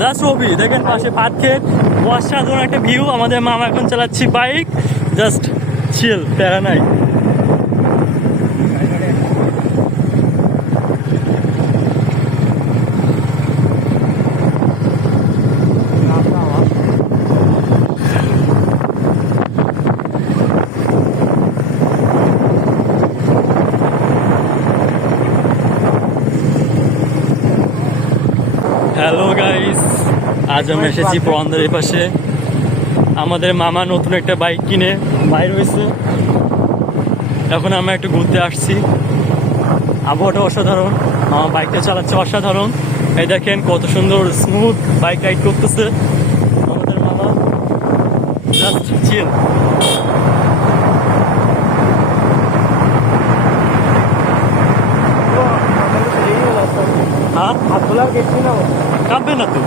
Just ছবি দেখেন, পাশে পাট ক্ষেত, অসাধারণ একটা ভিউ। আমাদের মামা এখন চালাচ্ছি বাইক, জাস্ট চিল, প্যারা নাই। হ্যালো গাইস, আজ আমরা এসেছি পোয়ান্দারের পাশে। আমাদের মামা নতুন একটা বাইক কিনে বাইর হয়েছে, এখন আমরা একটু ঘুরতে আসছি। আবহাওয়াটা অসাধারণ, আমার বাইকটা চালাচ্ছে অসাধারণ। এই দেখেন কত সুন্দর স্মুথ বাইক রাইড করতেছে আমাদের মামা, জাস্ট চিল। হ্যাঁ, কাঁপবে না তো।